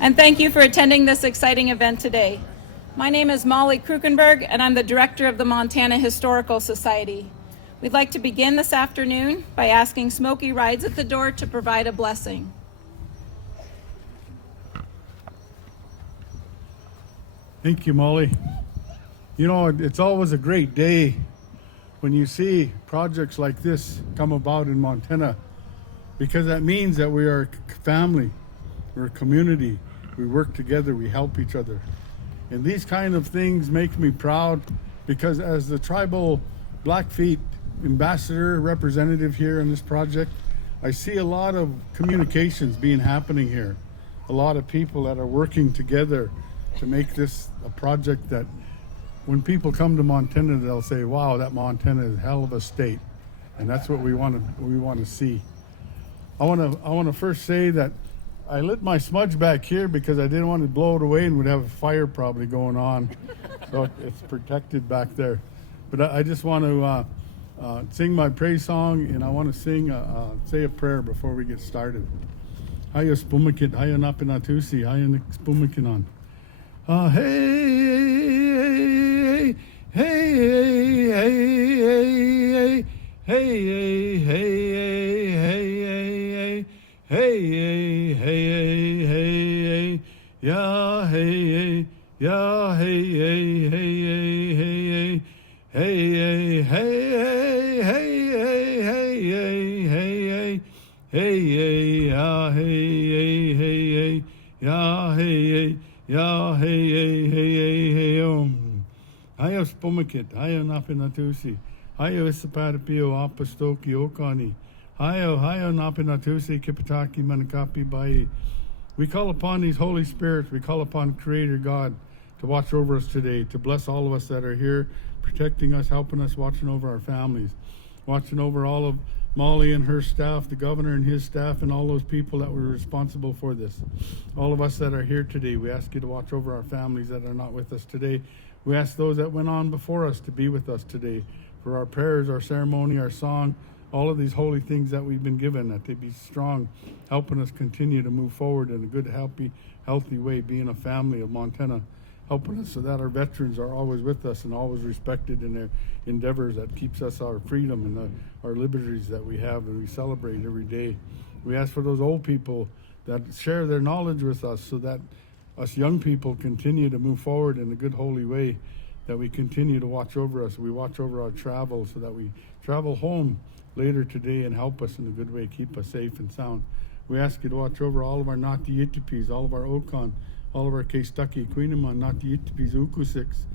And thank you for attending this exciting event today. My name is Molly Kruckenberg, and I'm the director of the Montana Historical Society. We'd like to begin this afternoon by asking Smokey Rides at the door to provide a blessing. Thank you, Molly. You know, it's always a great day when you see projects like this come about in Montana, because that means that we are a family, we're a community, we work together, we help each other. And these kind of things make me proud, because as the tribal Blackfeet ambassador representative here in this project, I see a lot of communications happening here. A lot of people that are working together to make this a project that when people come to Montana, they'll say, wow, that Montana is a hell of a state. And that's what we want to see. I want to first say that I lit my smudge back here because I didn't want to blow it away and would have a fire probably going on. So it's protected back there. But I just want to sing my praise song, and I want to say a prayer before we get started. Haya spumakit, haya napinatusi, haya spumakinon. Hey, hey, hey, hey, hey, hey, hey, hey, hey, hey, hey, hey, yeah, hey, yeah, hey, hey, hey, hey, hey, hey, hey, hey, hey, hey, hey, yeah, hey, hey, yeah, hey, yeah, hey, Haya spumakit, haya napinatusi, haya isapatapio apostoki okani, haya napinatusi kipataki manakapi bai. We call upon these Holy Spirits, we call upon Creator God to watch over us today, to bless all of us that are here, protecting us, helping us, watching over our families, watching over all of Molly and her staff, the governor and his staff, and all those people that were responsible for this. All of us that are here today, we ask you to watch over our families that are not with us today. We ask those that went on before us to be with us today for our prayers, our ceremony, our song, all of these holy things that we've been given, that they be strong, helping us continue to move forward in a good, healthy way, being a family of Montana, helping us so that our veterans are always with us and always respected in their endeavors that keeps us our freedom and our liberties that we have and we celebrate every day. We ask for those old people that share their knowledge with us so that us young people continue to move forward in a good, holy way, that we continue to watch over us. We watch over our travel so that we travel home later today and help us in a good way, keep us safe and sound. We ask you to watch over all of our Nati Yitipis, all of our Okan, all of our Keistaki, Queenaman, Nati Yitipis, Ukusiks.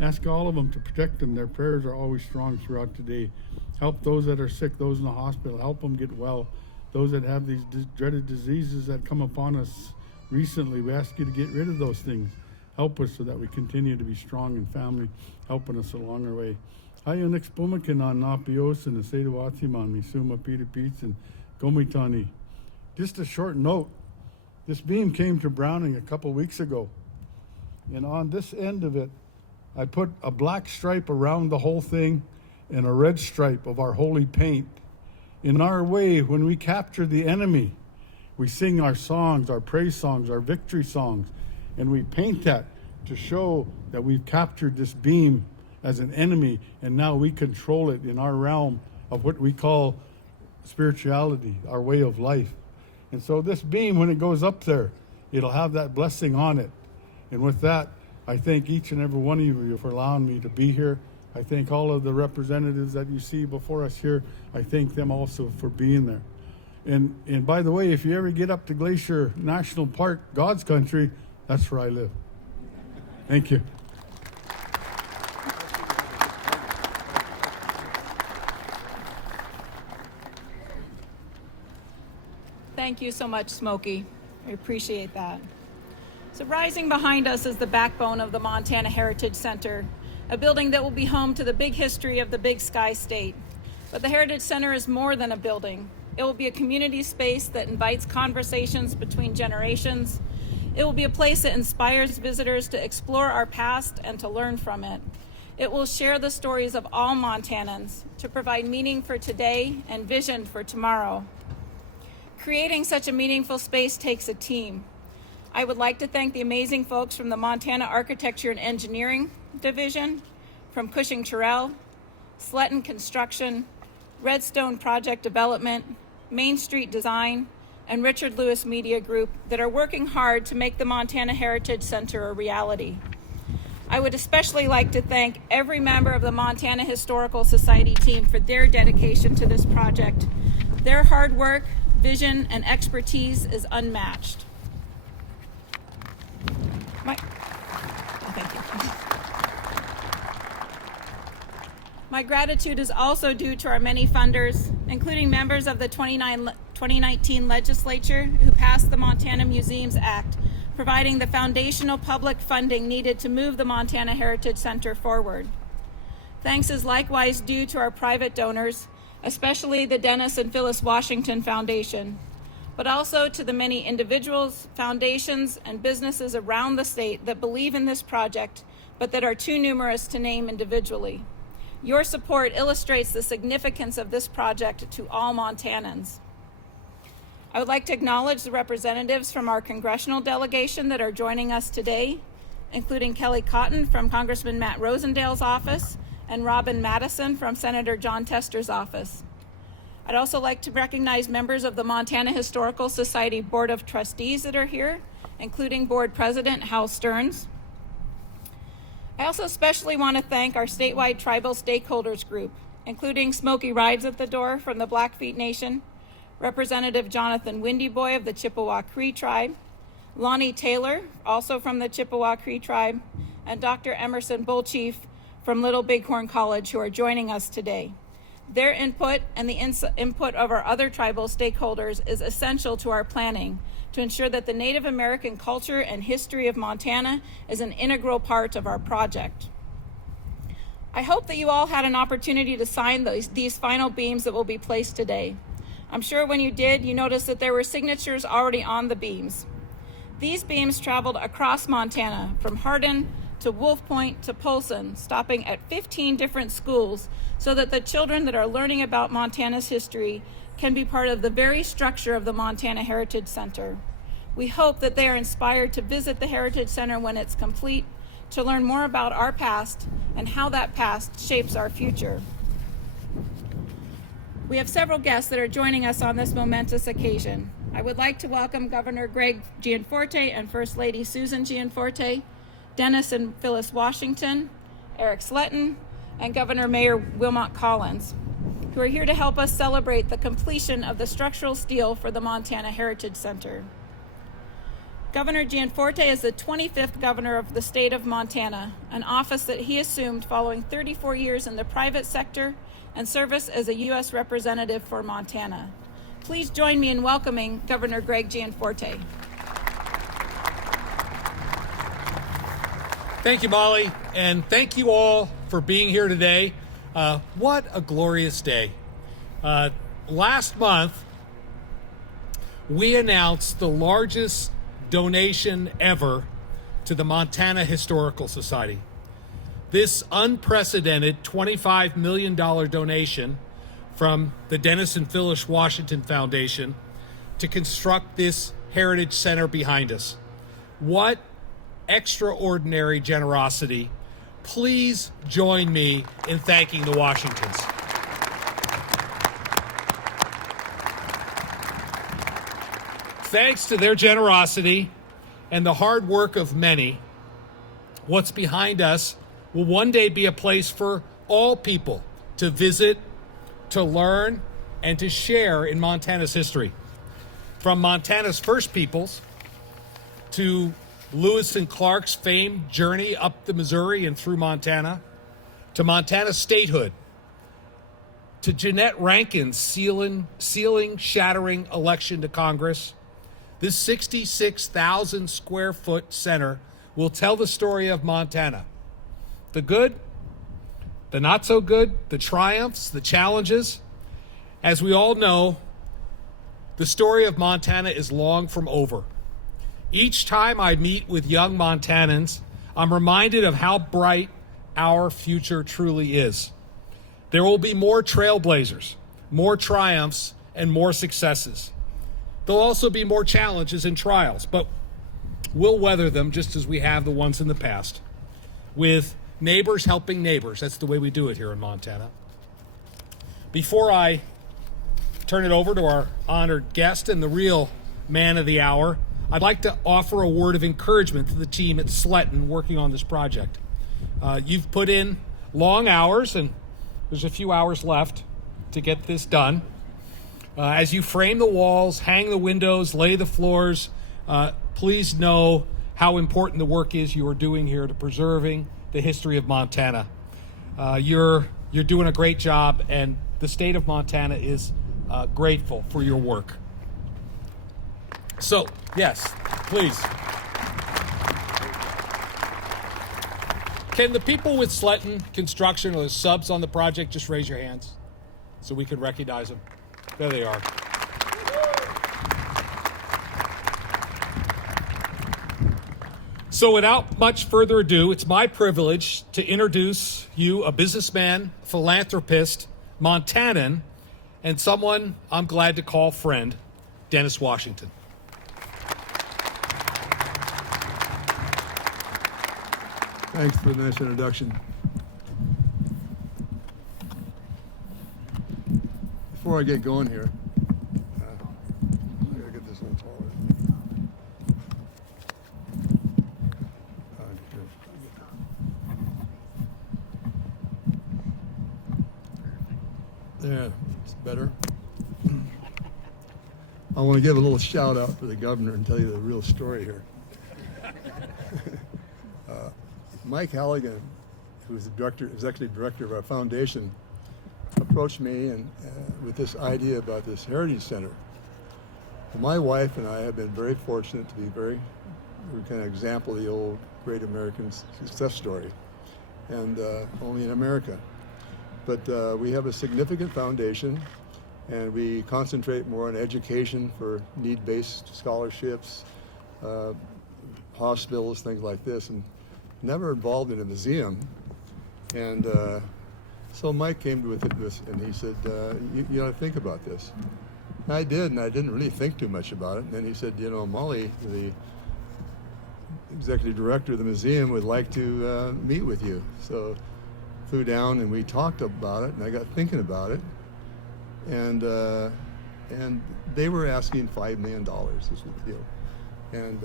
Ask all of them to protect them. Their prayers are always strong throughout the day. Help those that are sick, those in the hospital. Help them get well. Those that have these dreaded diseases that come upon us recently, we ask you to get rid of those things. Help us so that we continue to be strong in family, helping us along our way. Hayo nexpumakinan napios and the Sedawatiman, Misuma Peter Peets and Gomitani. Just a short note. This beam came to Browning a couple weeks ago. And on this end of it, I put a black stripe around the whole thing and a red stripe of our holy paint. In our way, when we capture the enemy, we sing our songs, our praise songs, our victory songs, and we paint that to show that we've captured this beam as an enemy, and now we control it in our realm of what we call spirituality, our way of life. And so this beam, when it goes up there, it'll have that blessing on it. And with that, I thank each and every one of you for allowing me to be here. I thank all of the representatives that you see before us here. I thank them also for being there. And by the way, if you ever get up to Glacier National Park, God's country, that's where I live. Thank you. Thank you so much, Smokey. I appreciate that. So rising behind us is the backbone of the Montana Heritage Center, a building that will be home to the big history of the Big Sky State. But the Heritage Center is more than a building. It will be a community space that invites conversations between generations. It will be a place that inspires visitors to explore our past and to learn from it. It will share the stories of all Montanans to provide meaning for today and vision for tomorrow. Creating such a meaningful space takes a team. I would like to thank the amazing folks from the Montana Architecture and Engineering Division, from Cushing Terrell, Sletten Construction, Redstone Project Development, Main Street Design, and Richard Lewis Media Group that are working hard to make the Montana Heritage Center a reality. I would especially like to thank every member of the Montana Historical Society team for their dedication to this project. Their hard work, vision, and expertise is unmatched. Thank you. My gratitude is also due to our many funders, including members of the 2019 legislature who passed the Montana Museums Act, providing the foundational public funding needed to move the Montana Heritage Center forward. Thanks is likewise due to our private donors, especially the Dennis and Phyllis Washington Foundation, but also to the many individuals, foundations, and businesses around the state that believe in this project, but that are too numerous to name individually. Your support illustrates the significance of this project to all Montanans. I would like to acknowledge the representatives from our congressional delegation that are joining us today, including Kelly Cotton from Congressman Matt Rosendale's office and Robin Madison from Senator John Tester's office. I'd also like to recognize members of the Montana Historical Society Board of Trustees that are here, including Board President Hal Stearns. I also especially want to thank our statewide tribal stakeholders group, including Smokey Rides at the Door from the Blackfeet Nation, Representative Jonathan Windyboy of the Chippewa Cree Tribe, Lonnie Taylor, also from the Chippewa Cree Tribe, and Dr. Emerson Bullchief from Little Bighorn College, who are joining us today. Their input and the input of our other tribal stakeholders is essential to our planning to ensure that the Native American culture and history of Montana is an integral part of our project. I hope that you all had an opportunity to sign these final beams that will be placed today. I'm sure when you did, you noticed that there were signatures already on the beams. These beams traveled across Montana, from Hardin to Wolf Point to Polson, stopping at 15 different schools so that the children that are learning about Montana's history can be part of the very structure of the Montana Heritage Center. We hope that they are inspired to visit the Heritage Center when it's complete, to learn more about our past and how that past shapes our future. We have several guests that are joining us on this momentous occasion. I would like to welcome Governor Greg Gianforte and First Lady Susan Gianforte, Dennis and Phyllis Washington, Erik Sletten, and Governor Mayor Wilmot Collins, who are here to help us celebrate the completion of the structural steel for the Montana Heritage Center. Governor Gianforte is the 25th governor of the state of Montana, an office that he assumed following 34 years in the private sector and service as a U.S. representative for Montana. Please join me in welcoming Governor Greg Gianforte. Thank you, Molly, and thank you all for being here today. What a glorious day. Last month, we announced the largest donation ever to the Montana Historical Society. This unprecedented $25 million donation from the Dennis and Phyllis Washington Foundation to construct this Heritage Center behind us. What extraordinary generosity. Please join me in thanking the Washingtons. Thanks to their generosity and the hard work of many, what's behind us will one day be a place for all people to visit, to learn, and to share in Montana's history. From Montana's first peoples to Lewis and Clark's famed journey up the Missouri and through Montana, to Montana's statehood, to Jeanette Rankin's ceiling-shattering election to Congress, this 66,000 square foot center will tell the story of Montana. The good, the not so good, the triumphs, the challenges. As we all know, the story of Montana is long from over. Each time I meet with young Montanans, I'm reminded of how bright our future truly is. There will be more trailblazers, more triumphs, and more successes. There'll also be more challenges and trials, but we'll weather them just as we have the ones in the past, with neighbors helping neighbors. That's the way we do it here in Montana. Before I turn it over to our honored guest and the real man of the hour, I'd like to offer a word of encouragement to the team at Sletten working on this project. You've put in long hours, and there's a few hours left to get this done. As you frame the walls, hang the windows, lay the floors, please know how important the work is you are doing here to preserving the history of Montana. You're doing a great job, and the state of Montana is grateful for your work. So, yes, please. Can the people with Sletten Construction or the subs on the project just raise your hands so we can recognize them? There they are. So without much further ado, it's my privilege to introduce you a businessman, philanthropist, Montanan, and someone I'm glad to call friend, Dennis Washington. Thanks for the nice introduction. Before I get going here, I gotta get this a little taller. There, it's better. I want to give a little shout out to the governor and tell you the real story here. Mike Halligan, who is the executive director of our foundation, approached me and with this idea about this heritage center. My wife and I have been very fortunate to be we're kind of example of the old great American success story, and only in America. But we have a significant foundation, and we concentrate more on education for need-based scholarships, hospitals, things like this, and never involved in a museum. And so Mike came with this, and he said, you ought to think about this. And I did, and I didn't really think too much about it. And then he said, you know, Molly, the executive director of the museum, would like to meet with you. So flew down, and we talked about it, and I got thinking about it. And they were asking $5 million, this was the deal. And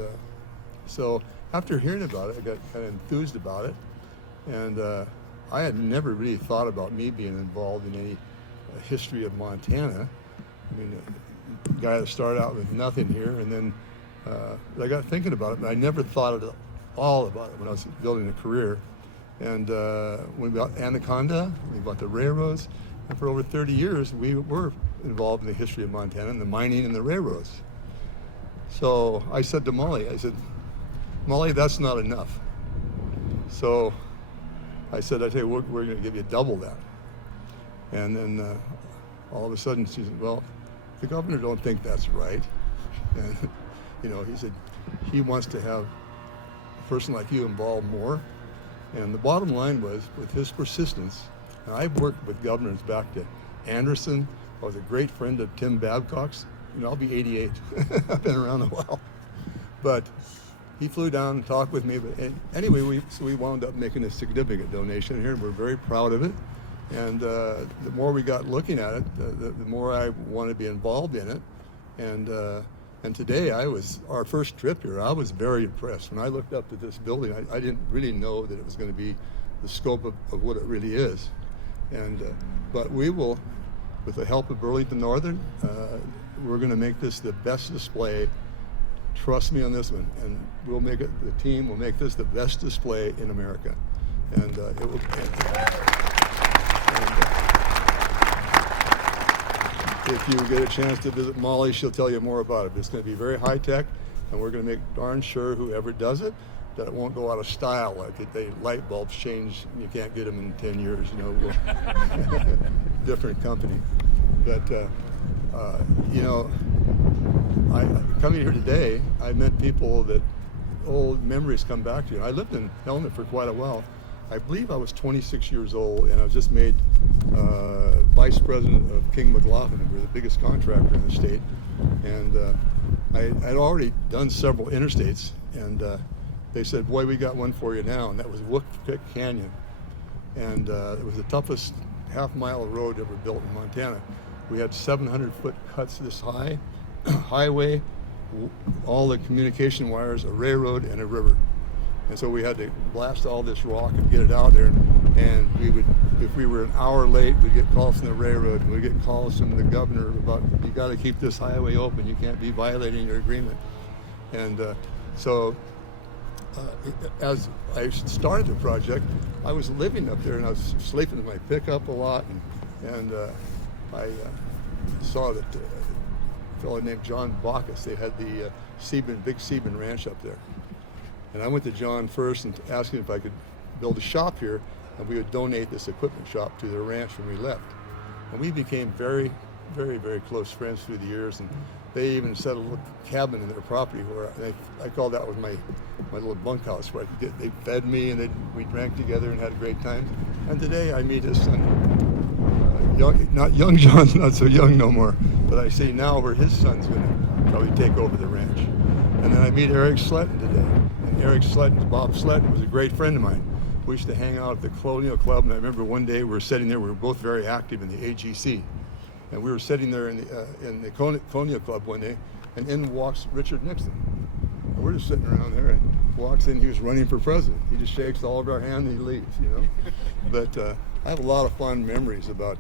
so after hearing about it, I got kind of enthused about it. And I had never really thought about me being involved in any history of Montana. I mean, a guy that started out with nothing here, and then I got thinking about it, but I never thought at all about it when I was building a career. And we bought Anaconda, we bought the railroads, and for over 30 years we were involved in the history of Montana and the mining and the railroads. So I said to Molly, I said, Molly, that's not enough. So I said, I tell you, we're going to give you double that. And then all of a sudden she said, well, the governor don't think that's right. And, you know, he said he wants to have a person like you involved more. And the bottom line was, with his persistence, and I've worked with governors back to Anderson. I was a great friend of Tim Babcock's. You know, I'll be 88. I've been around a while. But he flew down and talked with me. But anyway, we wound up making a significant donation here, and we're very proud of it. And the more we got looking at it, the more I wanted to be involved in it. And today, our first trip here, I was very impressed. When I looked up at this building, I didn't really know that it was going to be the scope of what it really is. And but we will, with the help of Burlington Northern, we're going to make this the best display. Trust me on this one, and the team will make this the best display in America. And it will. If you get a chance to visit Molly, she'll tell you more about it. It's going to be very high tech, and we're going to make darn sure whoever does it, that it won't go out of style. Like the light bulbs change, and you can't get them in 10 years. You know, different company. But you know, coming here today, I met people that old memories come back to you. I lived in Helmet for quite a while. I believe I was 26 years old, and I was just made vice president of King McLaughlin. We're the biggest contractor in the state, and I'd already done several interstates, and they said, boy, we got one for you now, and that was Wolf Creek Canyon. And it was the toughest half-mile road ever built in Montana. We had 700-foot cuts this high, highway, all the communication wires, a railroad, and a river. And so we had to blast all this rock and get it out there. And we would, if we were an hour late, we'd get calls from the railroad. We'd get calls from the governor about, you got to keep this highway open. You can't be violating your agreement. And as I started the project, I was living up there, and I was sleeping in my pickup a lot. And I saw that a fellow named John Bacchus, they had the big Sebin Ranch up there. And I went to John first and asked him if I could build a shop here, and we would donate this equipment shop to their ranch when we left. And we became very, very, very close friends through the years. And they even set a little cabin in their property where I called that was my little bunkhouse where they fed me, and we drank together and had a great time. And today I meet his son. Not young John's not so young no more, but I see now where his son's going to probably take over the ranch. And then I meet Erik Sletten today. And Erik Sletten, Bob Sletten, was a great friend of mine. We used to hang out at the Colonial Club, and I remember one day we were sitting there, we were both very active in the AGC. And we were sitting there in the Colonial Club one day, and in walks Richard Nixon. And we're just sitting around there, and walks in, he was running for president. He just shakes all of our hand and he leaves, you know. But I have a lot of fond memories about,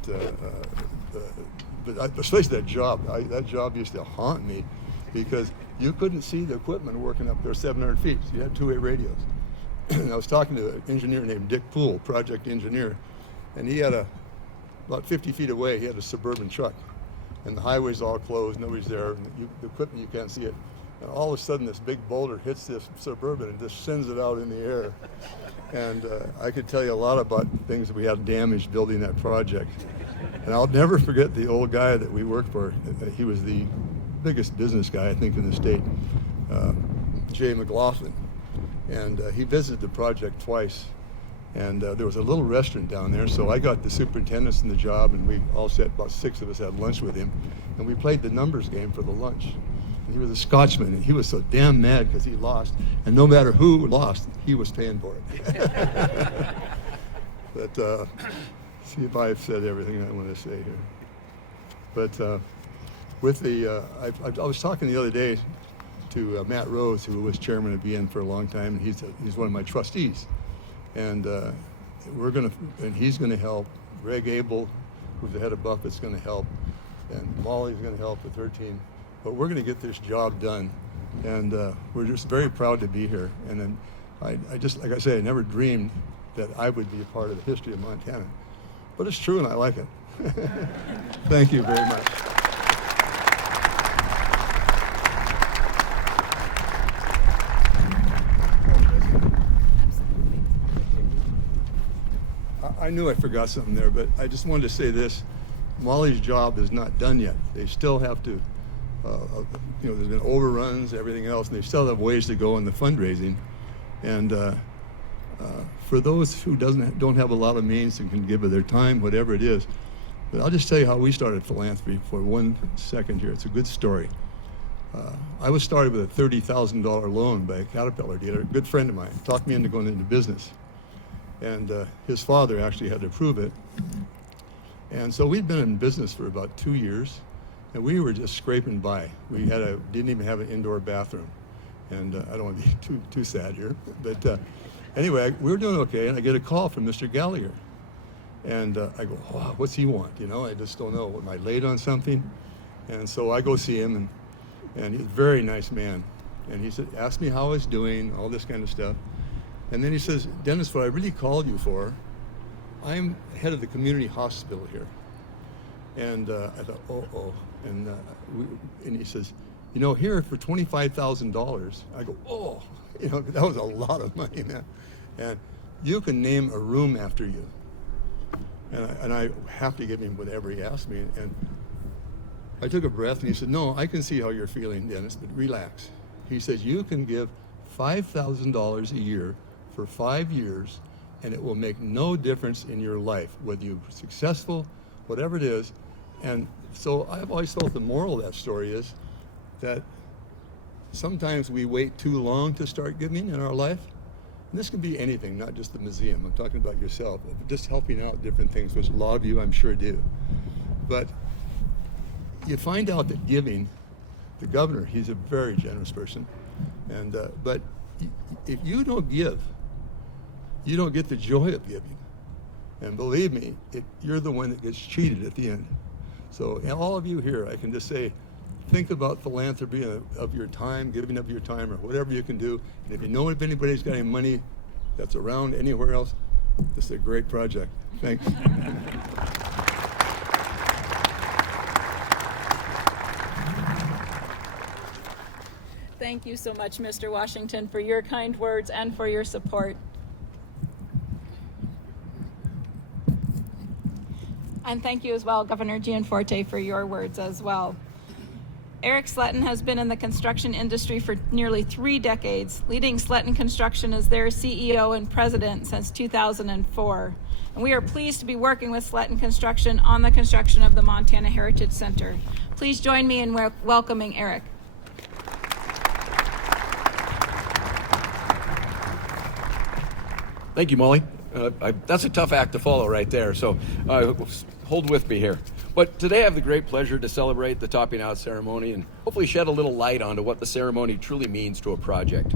especially that job. That job used to haunt me because you couldn't see the equipment working up there 700 feet. So you had two-way radios. And I was talking to an engineer named Dick Poole, project engineer, and he had about 50 feet away, he had a Suburban truck. And the highway's all closed, nobody's there, and the equipment, you can't see it. And all of a sudden, this big boulder hits this Suburban and just sends it out in the air. And I could tell you a lot about things that we had damaged building that project. And I'll never forget the old guy that we worked for. He was the biggest business guy, I think, in the state, Jay McLaughlin. And he visited the project twice. And there was a little restaurant down there, so I got the superintendents in the job, and we all sat, about 6 of us had lunch with him, and we played the numbers game for the lunch. And he was a Scotsman, and he was so damn mad because he lost, and no matter who lost, he was paying for it. But see if I've said everything I want to say here. But with the, I was talking the other day to Matt Rose, who was chairman of BN for a long time, and he's one of my trustees. And he's gonna help. Greg Abel, who's the head of Buffett's, gonna help, and Molly's gonna help with her team. But we're gonna get this job done, and we're just very proud to be here. And then I just, like I say, I never dreamed that I would be a part of the history of Montana, but it's true, and I like it. Thank you very much. I knew I forgot something there, but I just wanted to say this. Molly's job is not done yet. They still have to, there's been overruns, everything else, and they still have ways to go in the fundraising. And for those who don't have a lot of means and can give of their time, whatever it is, but I'll just tell you how we started philanthropy for 1 second here. It's a good story. I was started with a $30,000 loan by a Caterpillar dealer, a good friend of mine, talked me into going into business. And his father actually had to approve it. And so we'd been in business for about 2 years, and we were just scraping by. We didn't even have an indoor bathroom. And I don't want to be too sad here, but anyway, we were doing okay, and I get a call from Mr. Gallagher. And I go, wow, what's he want? I just don't know. Am I late on something? And so I go see him, and he's a very nice man. And he said, asked me how I was doing, all this kind of stuff. And then he says, Dennis, what I really called you for, I'm head of the community hospital here. And I thought, oh. And he says, here for $25,000. I go, oh, that was a lot of money, man. And you can name a room after you. And I have to give him whatever he asked me. And I took a breath, and he said, no, I can see how you're feeling, Dennis, but relax. He says, you can give $5,000 a year for 5 years, and it will make no difference in your life, whether you're successful, whatever it is. And so I've always felt the moral of that story is that sometimes we wait too long to start giving in our life. And this can be anything, not just the museum. I'm talking about yourself, just helping out different things, which a lot of you I'm sure do. But you find out that giving, the governor, he's a very generous person. And but if you don't give, you don't get the joy of giving. And believe me, you're the one that gets cheated at the end. So all of you here, I can just say, think about philanthropy of your time, giving up your time, or whatever you can do. And if you know if anybody's got any money that's around anywhere else, this is a great project. Thanks. Thank you so much, Mr. Washington, for your kind words and for your support. And thank you as well, Governor Gianforte, for your words as well. Erik Sletten has been in the construction industry for nearly 3 decades, leading Sletten Construction as their CEO and president since 2004. And we are pleased to be working with Sletten Construction on the construction of the Montana Heritage Center. Please join me in welcoming Erik. Thank you, Molly. That's a tough act to follow right there, so hold with me here. But today I have the great pleasure to celebrate the topping out ceremony and hopefully shed a little light onto what the ceremony truly means to a project.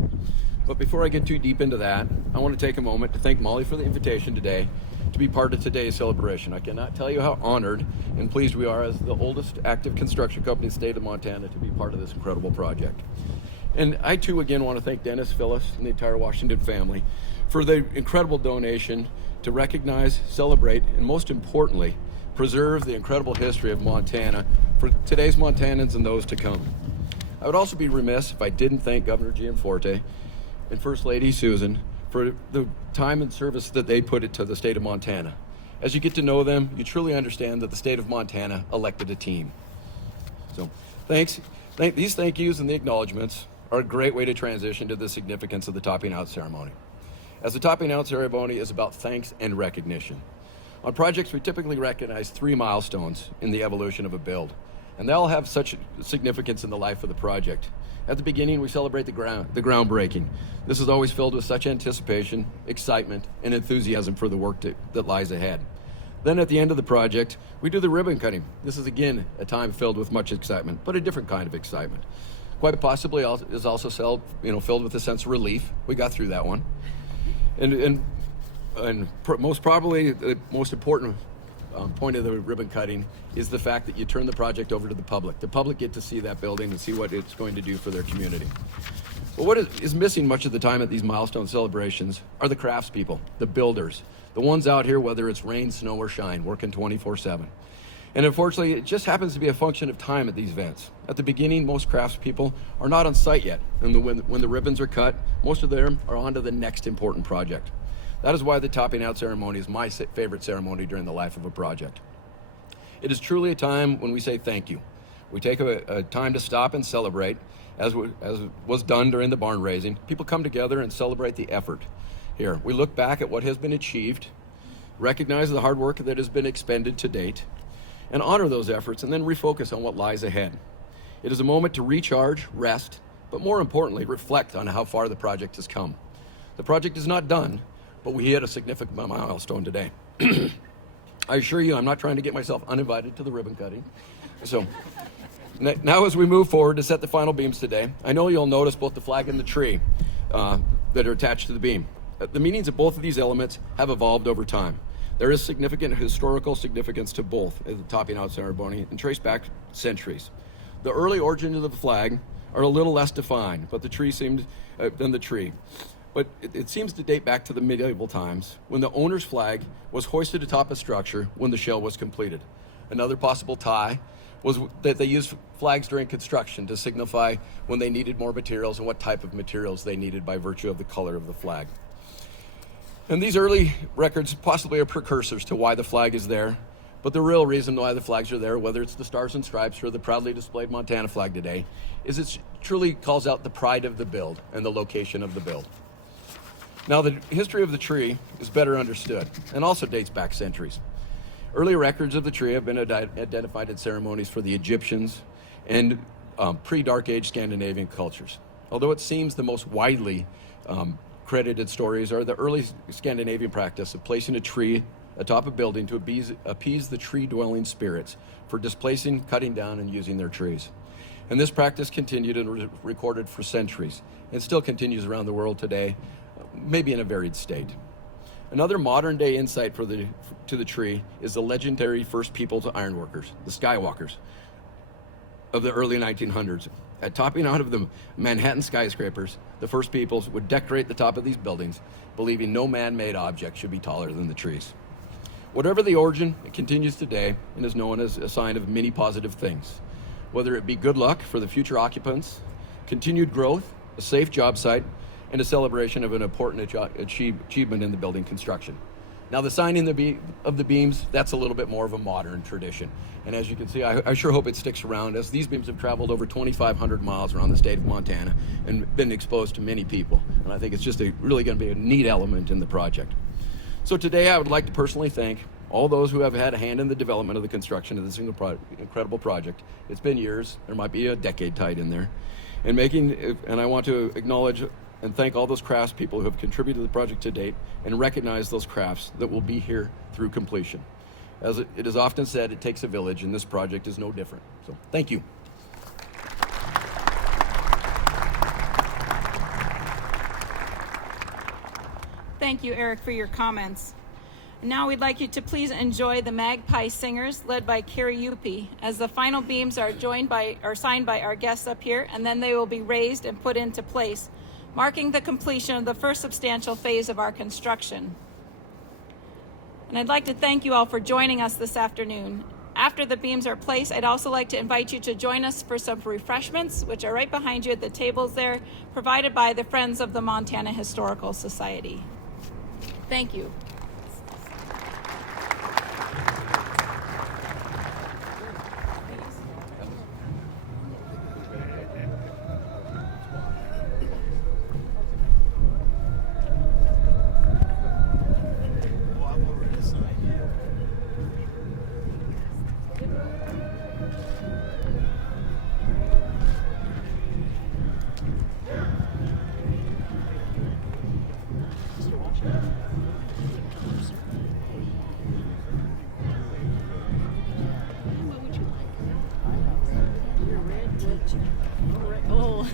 But before I get too deep into that, I want to take a moment to thank Molly for the invitation today to be part of today's celebration. I cannot tell you how honored and pleased we are as the oldest active construction company in the state of Montana to be part of this incredible project. And I too again want to thank Dennis Phyllis and the entire Washington family for the incredible donation to recognize, celebrate, and most importantly, preserve the incredible history of Montana for today's Montanans and those to come. I would also be remiss if I didn't thank Governor Gianforte and First Lady Susan for the time and service that they put into the state of Montana. As you get to know them, you truly understand that the state of Montana elected a team. So thanks. These thank yous and the acknowledgements are a great way to transition to the significance of the topping out ceremony. As the topping out ceremony is about thanks and recognition. On projects, we typically recognize 3 milestones in the evolution of a build, and they all have such significance in the life of the project. At the beginning, we celebrate the groundbreaking. This is always filled with such anticipation, excitement, and enthusiasm for the work that lies ahead. Then at the end of the project, we do the ribbon cutting. This is again a time filled with much excitement, but a different kind of excitement. Quite possibly is also filled with a sense of relief. We got through that one. And most probably the most important point of the ribbon cutting is the fact that you turn the project over to the public. The public get to see that building and see what it's going to do for their community. But what is missing much of the time at these milestone celebrations are the craftspeople, the builders, the ones out here, whether it's rain, snow, or shine, working 24/7. And unfortunately, it just happens to be a function of time at these events. At the beginning, most craftspeople are not on site yet, and when the ribbons are cut, most of them are on to the next important project. That is why the topping out ceremony is my favorite ceremony during the life of a project. It is truly a time when we say thank you. We take a time to stop and celebrate, as was done during the barn raising. People come together and celebrate the effort here. We look back at what has been achieved, recognize the hard work that has been expended to date, and honor those efforts, and then refocus on what lies ahead. It is a moment to recharge, rest, but more importantly, reflect on how far the project has come. The project is not done, but we hit a significant milestone today. I assure you, I'm not trying to get myself uninvited to the ribbon cutting. So now as we move forward to set the final beams today, I know you'll notice both the flag and the tree that are attached to the beam. The meanings of both of these elements have evolved over time. There is significant historical significance to both in the topping out ceremony and trace back centuries. The early origins of the flag are a little less defined, but the tree seemed than the tree. But it seems to date back to the medieval times when the owner's flag was hoisted atop a structure when the shell was completed. Another possible tie was that they used flags during construction to signify when they needed more materials and what type of materials they needed by virtue of the color of the flag. And these early records possibly are precursors to why the flag is there, but the real reason why the flags are there, whether it's the Stars and Stripes or the proudly displayed Montana flag today, is it truly calls out the pride of the build and the location of the build. Now, the history of the tree is better understood and also dates back centuries. Early records of the tree have been identified in ceremonies for the Egyptians and pre-Dark Age Scandinavian cultures. Although it seems the most widely credited stories are the early Scandinavian practice of placing a tree atop a building to appease the tree-dwelling spirits for displacing, cutting down, and using their trees. And this practice continued and recorded for centuries, and still continues around the world today, maybe in a varied state. Another modern-day insight to the tree is the legendary first people to ironworkers, the Skywalkers, of the early 1900s. At topping out of the Manhattan skyscrapers, the first peoples would decorate the top of these buildings, believing no man-made object should be taller than the trees. Whatever the origin, it continues today and is known as a sign of many positive things. Whether it be good luck for the future occupants, continued growth, a safe job site, and a celebration of an important achievement in the building construction. Now, the signing of the beams, that's a little bit more of a modern tradition. And as you can see, I sure hope it sticks around, as these beams have traveled over 2,500 miles around the state of Montana and been exposed to many people. And I think it's just really going to be a neat element in the project. So today, I would like to personally thank all those who have had a hand in the development of the construction of this incredible project. It's been years. There might be a decade tied in there. And I want to acknowledge and thank all those craftspeople who have contributed to the project to date and recognize those crafts that will be here through completion. As it is often said, it takes a village, and this project is no different. So, thank you. Thank you, Erik, for your comments. Now we'd like you to please enjoy the Magpie Singers, led by Carrie Yuppie, as the final beams are signed by our guests up here, and then they will be raised and put into place, marking the completion of the first substantial phase of our construction. And I'd like to thank you all for joining us this afternoon. After the beams are placed, I'd also like to invite you to join us for some refreshments, which are right behind you at the tables there, provided by the Friends of the Montana Historical Society. Thank you. Oh.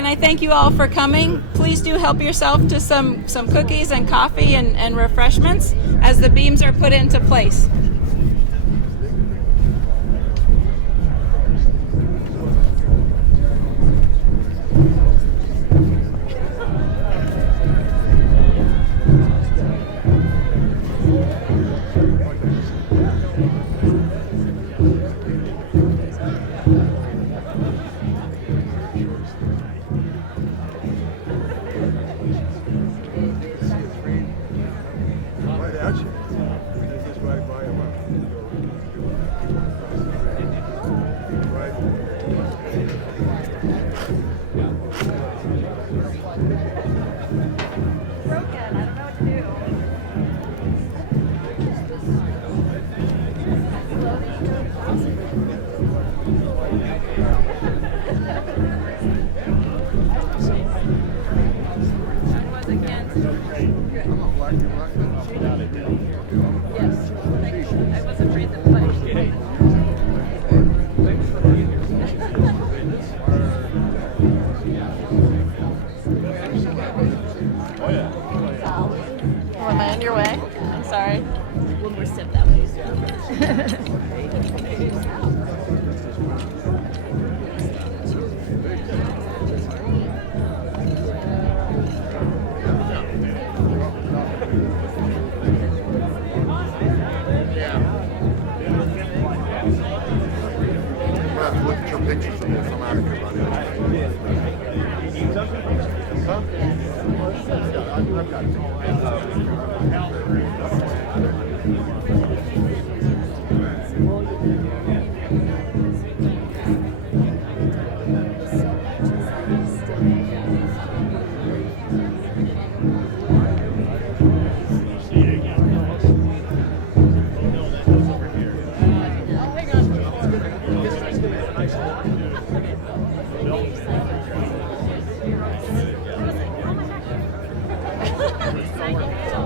Again, I thank you all for coming. Please do help yourself to some cookies and coffee and refreshments as the beams are put into place. Am I on your way? I'm sorry. One more step that way. We'll have to look at your pictures and some out of here. I've got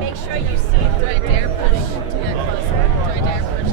Make sure you see. Do I dare push to get closer? Do I dare push?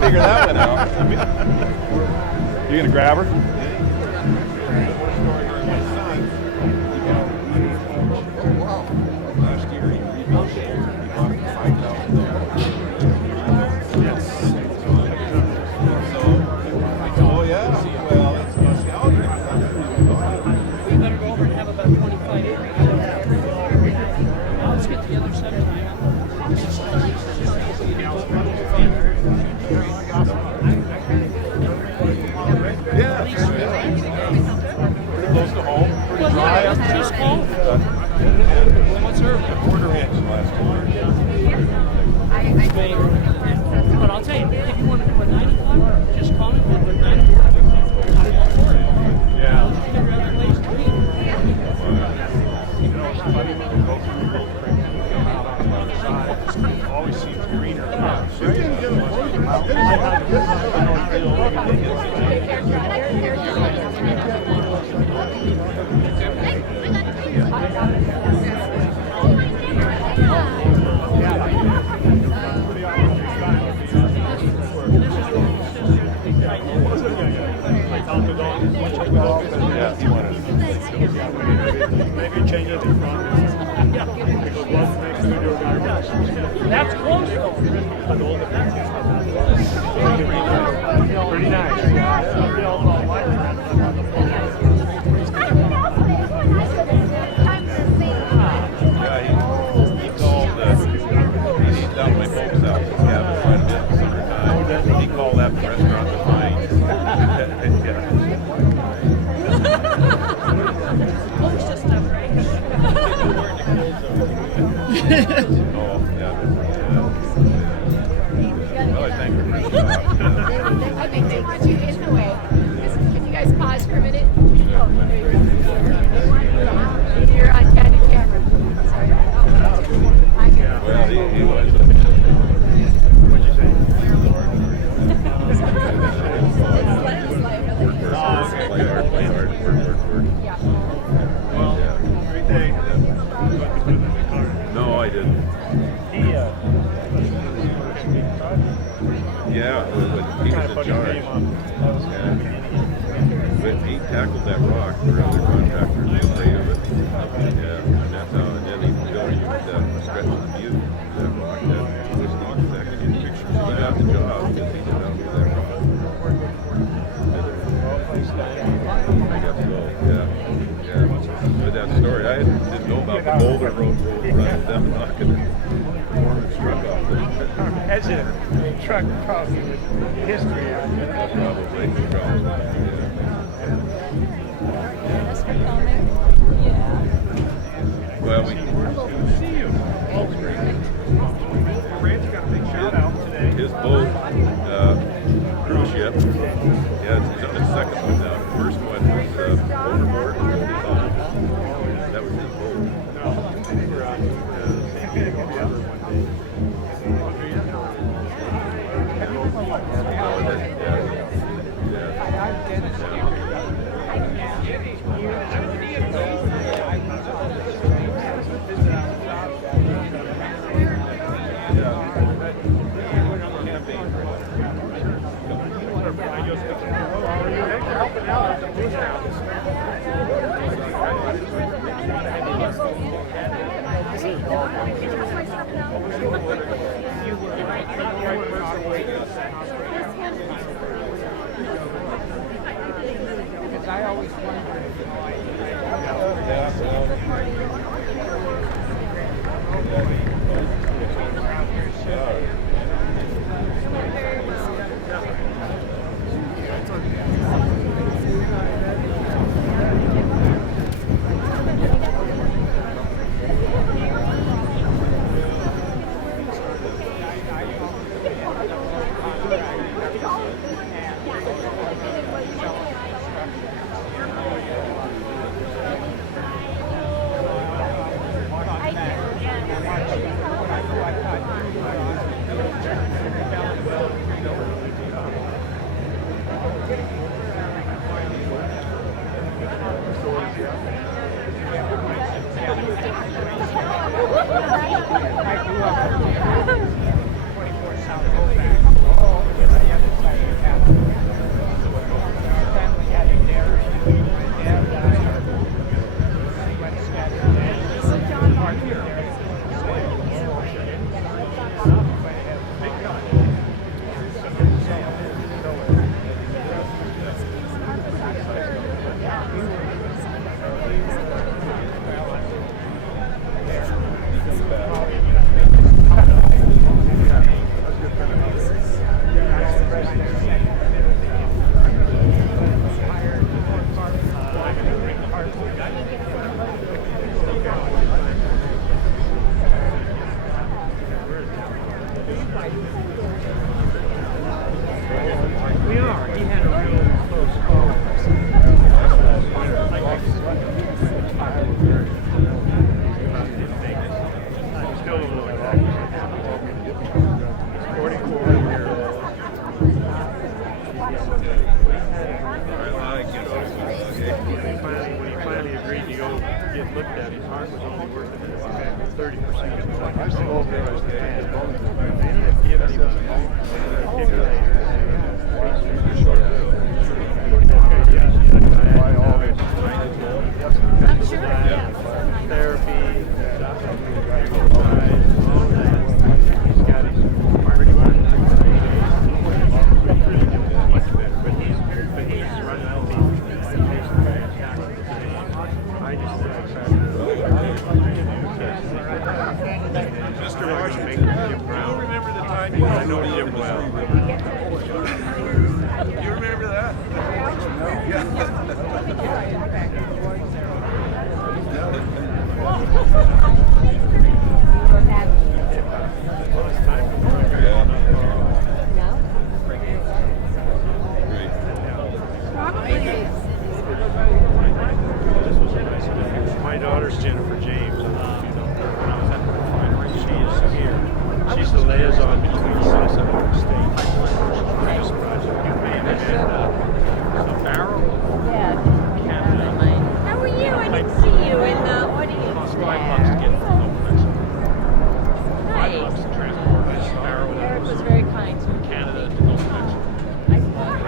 Figure that one out. You gonna grab her? Oh yeah. Well, it's nostalgia. We better go over and have about 25 acres. Let's get together sometime. Yeah. Yeah, he wanted to. Maybe change it in front. That's close though. Pretty nice. Yeah, he called, he's down at my folks' house. Yeah, quite a bit in the summertime. He called that the restaurant the Pine. Oh, yeah. Well, I thank her. I think they want you in the way. Can you guys pause for a minute? Oh, there you go. You're on candid camera. Sorry. Well, he was. What'd you say? Play hard, work. Yeah. Well, great day. No, I didn't. Yeah, but he was in charge. Yeah. But he tackled that rock where other contractors were afraid of it. Yeah, and that's how, and then he built a stretch of the view, that rock, that was the exact pictures. He got the job because he did not do that rock. I guess so, yeah. But that story, I didn't know about the Boulder Road running them knocking the truck off the That's it. Truck crossing with history out there. probably. Thanks for coming. Yeah. Well, we See you. Rand's got a big shout out today. his boat, cruise ship. Yeah, it's on his second one now. The first one was overboard. That was his boat. I always wondered. Still a little looked at, his heart was only working at 30%. I used to go over there as the fan. They ended up giving him a defibrillator. I'm sure, yeah. Therapy, exercise, all that. He's got his pretty much much better, but he's running out of people. I just Mr. Washington, Jim Brown. You remember the time you I know Jim well. You remember that? Yeah. My daughter's Jennifer James. When I was at the refinery, she is here. She's the liaison between us and the state. This project you made and the barrel Yeah. Canada. How are you? I didn't see you in the audience. Cost $5 to there. get from Gulf of Mexico. Nice. $5 to transport this barrel Eric was very kind to from me. Canada to Gulf of Mexico. I thought.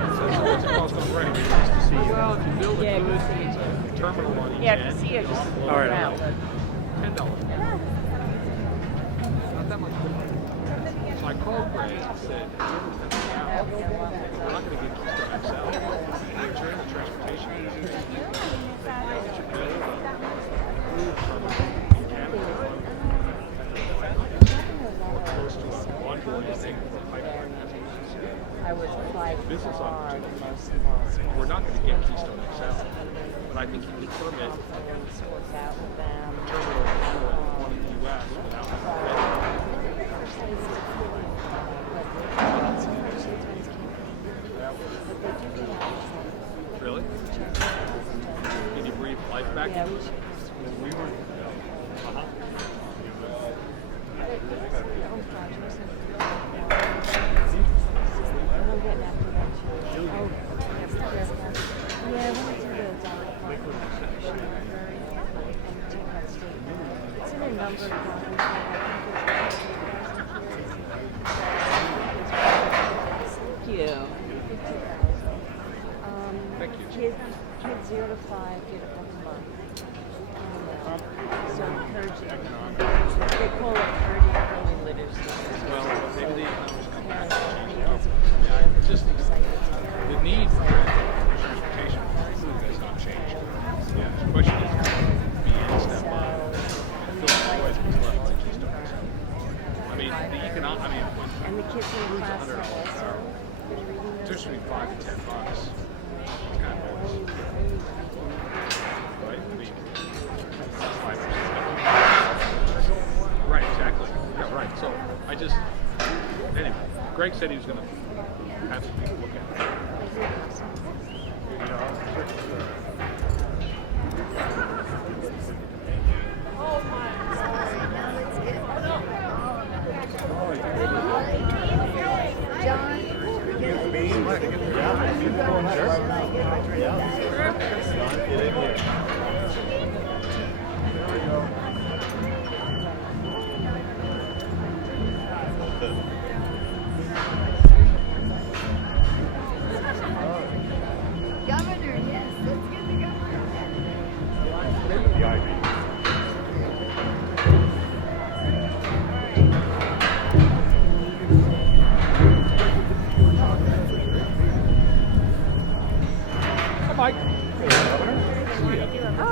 What's it cost already? Nice to see you. Well, if you build a Yeah, good good to see you too. terminal on each Yeah, end, to see you just all right, around. $10. Not that much. So I called Greg and said, we're not going to get Keystone XL. We're turning the transportation. Close to a onboarding thing for a pipeline. I was applied Business hard opportunity. and most of all. We're not going to get Keystone XL, but I think you can permit Work out with them. terminal one in the U.S. without Really? Did you breathe life back? Yeah, we should. We were. Thank you. Kids 0 to 5 get a book a month. So encouraging. They call it early literacy. Well, maybe the economics Parents are just excited. the need for transportation has not changed. Yeah. The question is, be in step by. Otherwise, it's left to Keystone XL. I mean, the economic. And the kids in the Cruise class $100 are an also hour. been reading It's those. just between $5 to $10. It's kind of noise. Right? I mean, 5%. Right, exactly. Yeah, right. So I just, anyway, Greg said he was going to have some people look at it. Governor, yes, let's get the governor. The Ivy. Hi, Mike. Hey, Governor. Oh,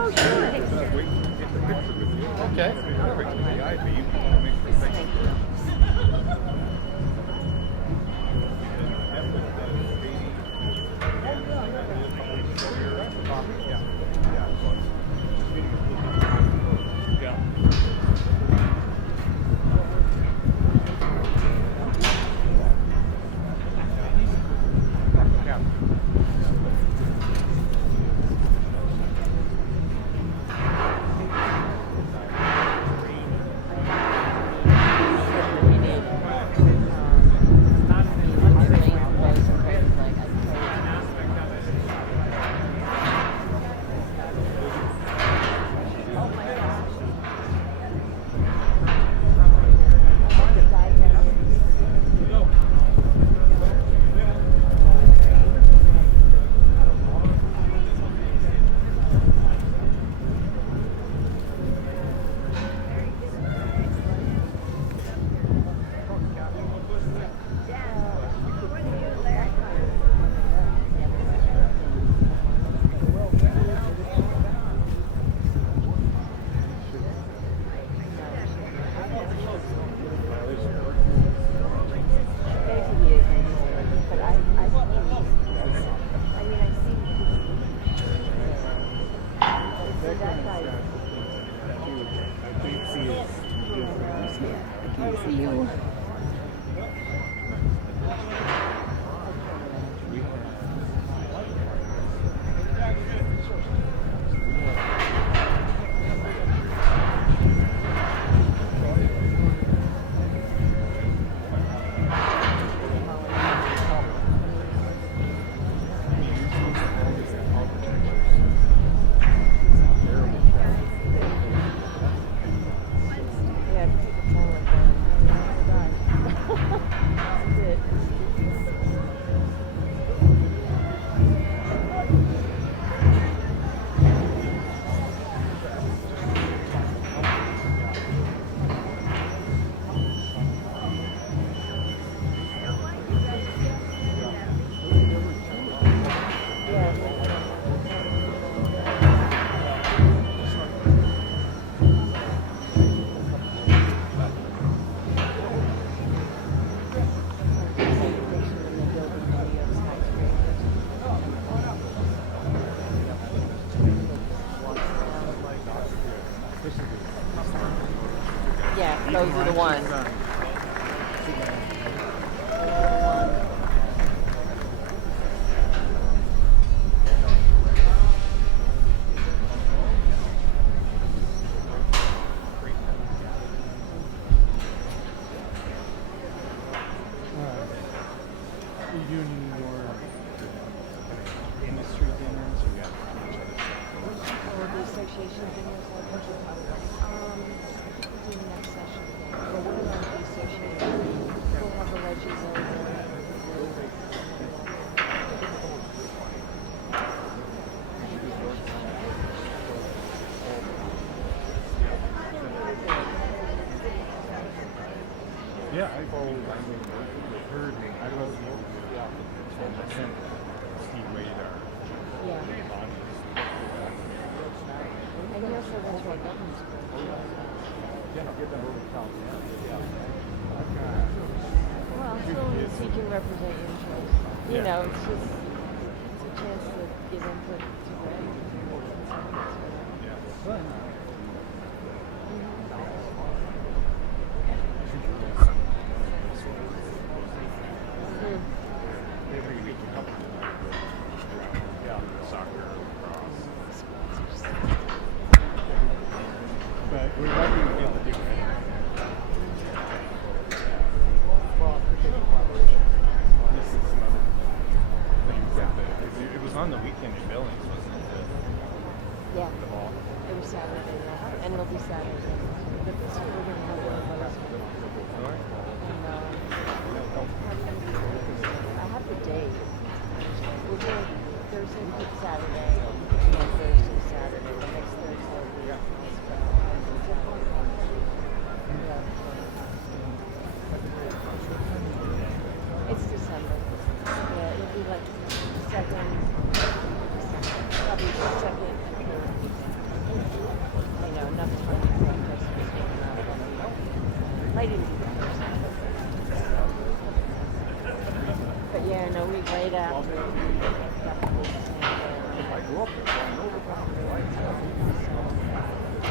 those are the ones. Are you doing any more industry dinners? Or you got each other stuff? Or the association dinners, do the next session. Well, we're going to the association. We'll have the legends over. Yeah, I've heard. I wasn't able to Steve Wade, Yeah. And he also went to our government school. Well, as long as he can represent your interests. You know, it's just it's a chance to give input to Greg. Every week, a couple of soccer, lacrosse. But we're lucky to get to do it. Well, I appreciate the collaboration. This is some other things that it was on the weekend in Billings, wasn't it? Yeah. The ball. It was Saturday, yeah. And it'll be Saturday. But this year we're going to have one of those. I have the date. We're doing Thursday, Saturday, and then Thursday, Saturday. The next Thursday will be It's December. Yeah, it'll be like second, probably the second. I know, enough time for Christmas. Might even be the first. But yeah, no, we right after. I grew up and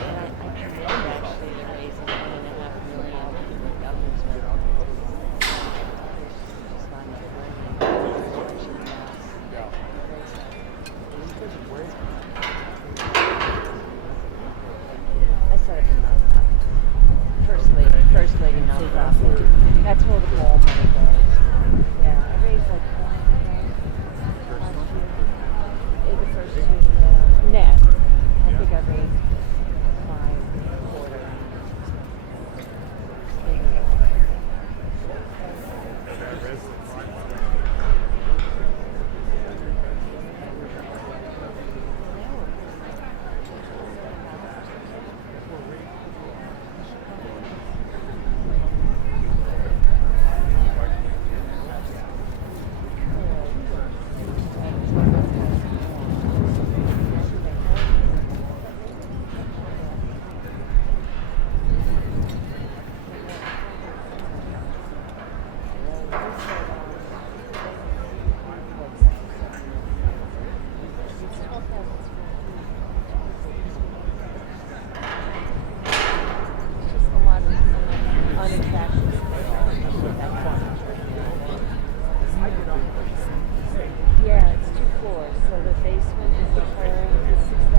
I commend actually the raising $1.5 million for the governor's bill. There's just not enough money. Election passed. I set up a nonprofit. First lady nonprofit. That's where the ball money goes. Yeah, I raised like $400,000 last year. In the first two net, I think I raised $5.25. Yeah, it's 2 floors. So the basement is the whole 6,000,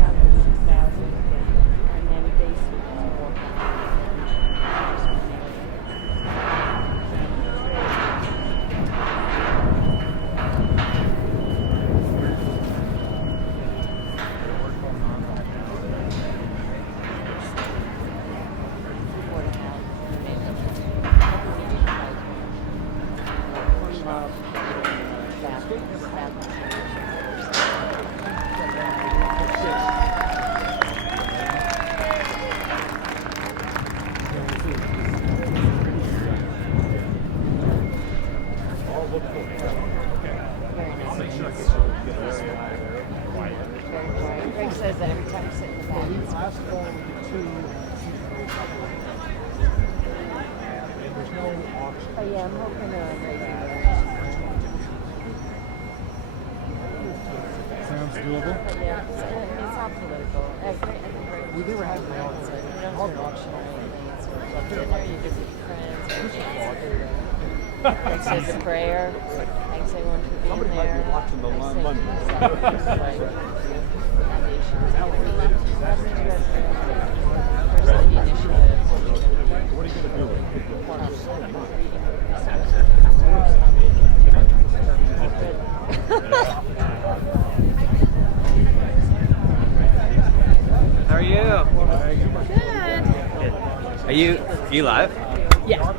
and then the basement is more. Greg says that every time you sit in the back. Oh yeah, I'm hoping to raise it. Sounds doable. Yeah, it's not political. We do have an auction or anything. It's dinner, you visit friends, Greg says a prayer, thanks everyone for being there. watching the I say London. foundations, first lady initiative. What are you going to do? How are you? Good. Are you live? Yeah.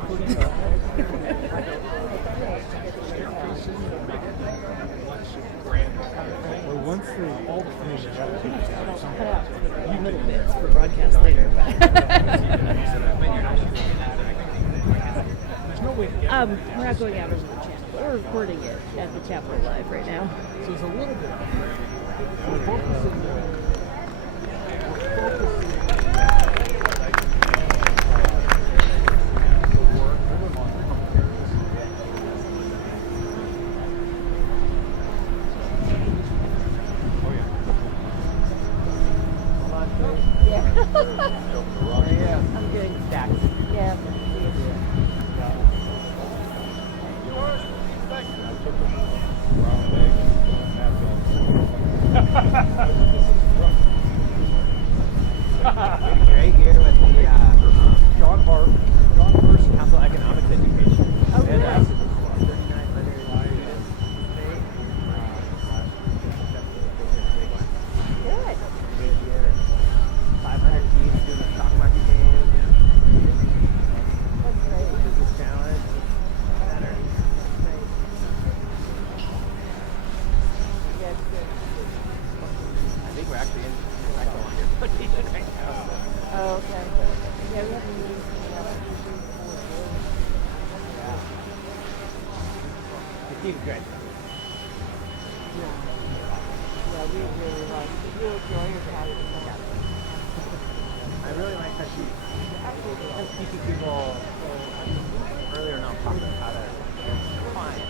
Once all the finish Cut out little bits for broadcast later. We're not going out over the channel. We're recording it at the Chapel Live right now. So it's a little bit. I'm good. Back. Yeah. Great here with the John First Council of Economics Education. Oh, good. 39 letters students. 500 teams doing the stock market game. That's great. Business challenge. Better. Yeah, it's good. I think we're actually in second one here location right now. Oh, okay. Yeah, we have a meeting coming up. The team's great. Yeah, we really like. You enjoy your time. I really like how she's teaching people earlier on talking about how to client.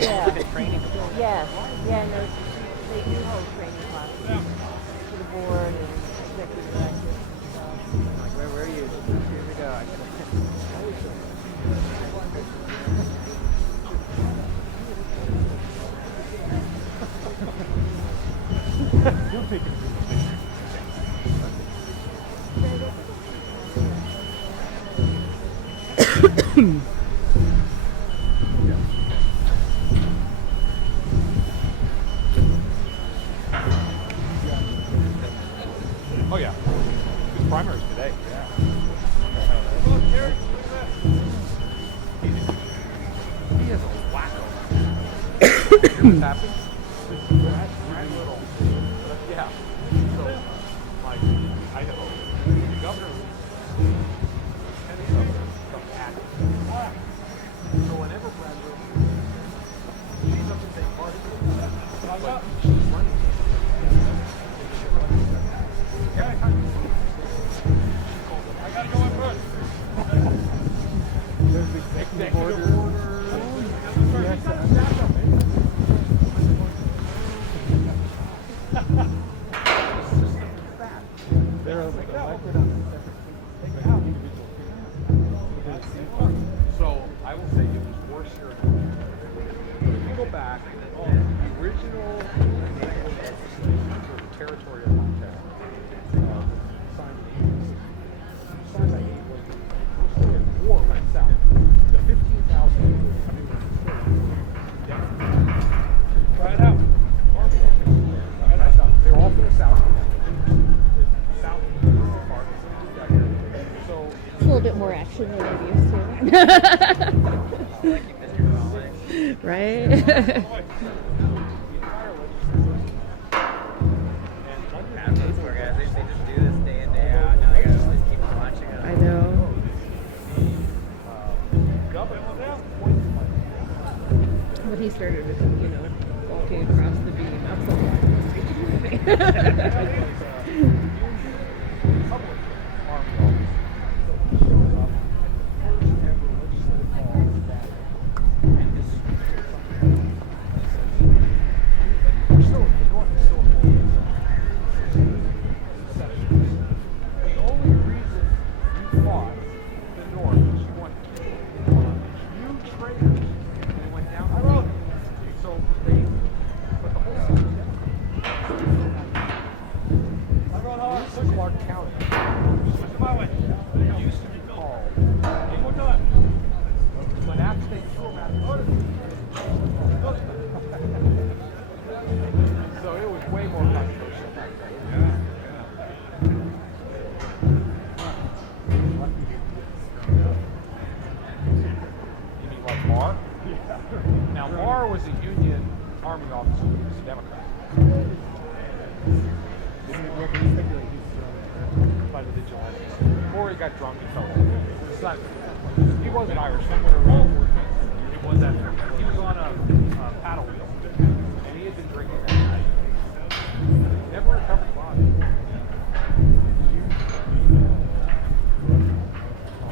Yeah. The training. Yes. Yeah, no, they do hold training classes for the board and executive directors and stuff. Like, where were you 2 years ago? I could You'll take it. Oh yeah. His primaries today. Yeah. He has a wacko. What's happened? Very little. Yeah. So, like, Idaho, the governor, lieutenant governor, come back. So whenever Brad Wilson, she's up to take part in it, but she's running. Yeah, I gotta go in first. There's the executive order. Yes, they're elected on a separate individual. So I will say it was worse here. If you go back, the original territory of Montana signed in 1860. Signed by 1860. We're still in war right south. The 15,000 acres coming to the state. Try it out. They're all for the south. South part. So It's a little bit more action than I'm used to. Right? I know. But he started with, walking across the beam. I'm so glad. the only reason you fought what, Marr? Now, Marr was a Union Army officer, but he was a Democrat. By the vigilantes. Before he got drunk, he fell over. It's not, he wasn't Irish, somewhere around. He was that. He was on a paddle wheel, and he had been drinking that night. Never recovered the body.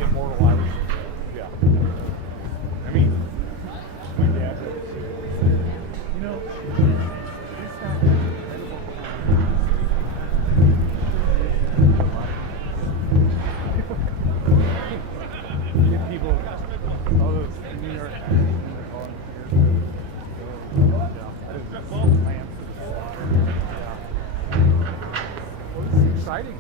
Immortal Irish. Yeah. I mean, my dad would say, you know, it's not people, all those New York exciting.